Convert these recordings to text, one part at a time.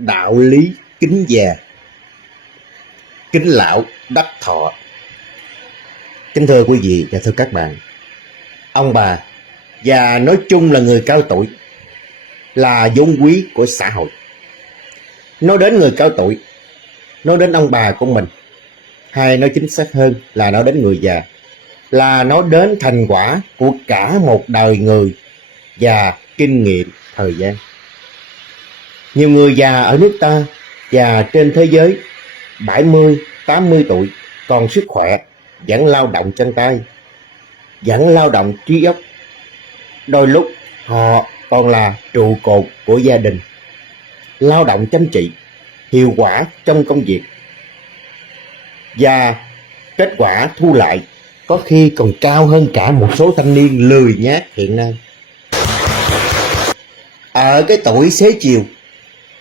đạo lý kính già, kính lão đắc thọ. Kính thưa quý vị và thưa các bạn, ông bà và nói chung là người cao tuổi là vốn quý của xã hội. Nói đến người cao tuổi, nói đến ông bà của mình, hay nói chính xác hơn là nói đến người già, là nói đến thành quả của cả một đời người và kinh nghiệm thời gian. Nhiều người già ở nước ta và trên thế giới 70, 80 tuổi còn sức khỏe, vẫn lao động chân tay, vẫn lao động trí óc. Đôi lúc họ còn là trụ cột của gia đình, lao động chăm chỉ, hiệu quả trong công việc, và kết quả thu lại có khi còn cao hơn cả một số thanh niên lười nhác hiện nay. Ở cái tuổi xế chiều,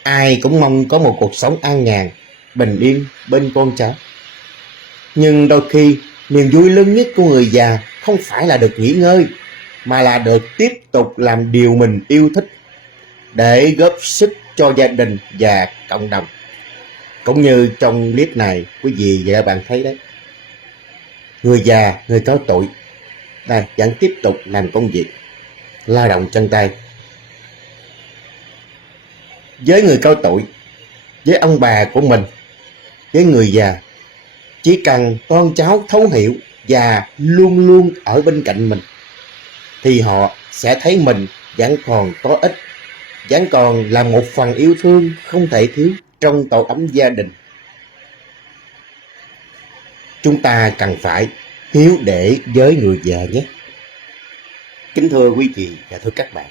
ai cũng mong có một cuộc sống an nhàn, bình yên bên con cháu. Nhưng đôi khi niềm vui lớn nhất của người già không phải là được nghỉ ngơi, mà là được tiếp tục làm điều mình yêu thích để góp sức cho gia đình và cộng đồng. Cũng như trong clip này quý vị và các bạn thấy đấy, người già, người cao tuổi đây vẫn tiếp tục làm công việc, lao động chân tay. Với người cao tuổi, với ông bà của mình, với người già, chỉ cần con cháu thấu hiểu và luôn luôn ở bên cạnh mình, thì họ sẽ thấy mình vẫn còn có ích, vẫn còn là một phần yêu thương không thể thiếu trong tổ ấm gia đình. Chúng ta cần phải hiếu để với người già nhé. Kính thưa quý vị và thưa các bạn,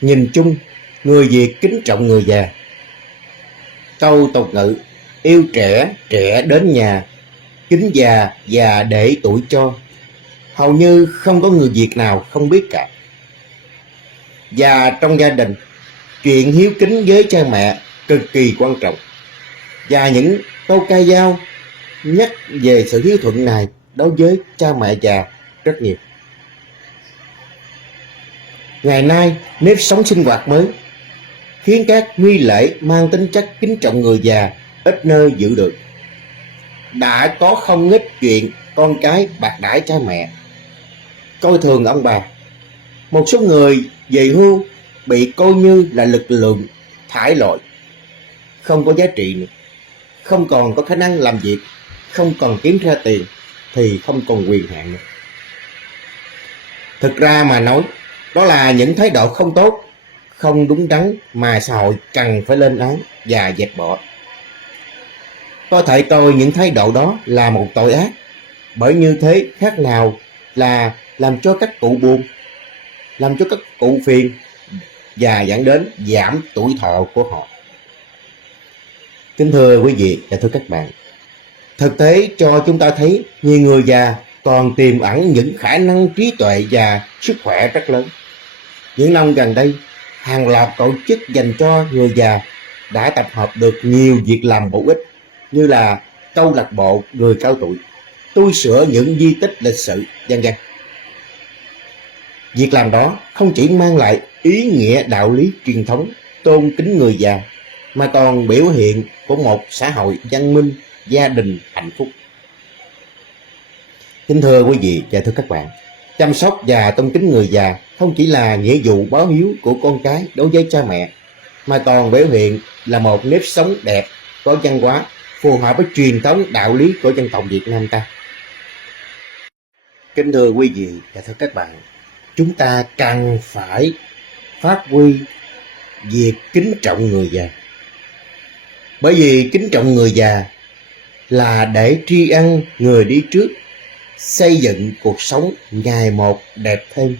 nhìn chung, người Việt kính trọng người già. Câu tục ngữ yêu trẻ, trẻ đến nhà, kính già, già để tuổi cho, hầu như không có người Việt nào không biết cả. Và trong gia đình, chuyện hiếu kính với cha mẹ cực kỳ quan trọng. Và những câu ca dao nhắc về sự hiếu thuận này đối với cha mẹ già rất nhiều. Ngày nay, nếp sống sinh hoạt mới khiến các nghi lễ mang tính chất kính trọng người già ít nơi giữ được. Đã có không ít chuyện con cái bạc đãi cha mẹ, coi thường ông bà. Một số người về hưu bị coi như là lực lượng thải loại, không có giá trị nữa, không còn có khả năng làm việc, không còn kiếm ra tiền, thì không còn quyền hạn nữa. Thực ra mà nói, đó là những thái độ không tốt, không đúng đắn mà xã hội cần phải lên án và dẹp bỏ. Có thể coi những thái độ đó là một tội ác, bởi như thế khác nào là làm cho các cụ buồn, làm cho các cụ phiền, và dẫn đến giảm tuổi thọ của họ. Kính thưa quý vị và thưa các bạn, thực tế cho chúng ta thấy nhiều người già còn tiềm ẩn những khả năng trí tuệ và sức khỏe rất lớn. Những năm gần đây, hàng loạt tổ chức dành cho người già đã tập hợp được nhiều việc làm bổ ích, như là câu lạc bộ người cao tuổi, tu sửa những di tích lịch sử, vân vân. Việc làm đó không chỉ mang lại ý nghĩa đạo lý truyền thống tôn kính người già, mà còn biểu hiện của một xã hội văn minh, gia đình hạnh phúc. Kính thưa quý vị và thưa các bạn, chăm sóc và tôn kính người già không chỉ là nghĩa vụ báo hiếu của con cái đối với cha mẹ, mà còn biểu hiện là một nếp sống đẹp, có văn hóa, phù hợp với truyền thống đạo lý của dân tộc Việt Nam ta. Kính thưa quý vị và thưa các bạn, chúng ta cần phải phát huy việc kính trọng người già. Bởi vì kính trọng người già là để tri ân người đi trước, xây dựng cuộc sống ngày một đẹp thêm.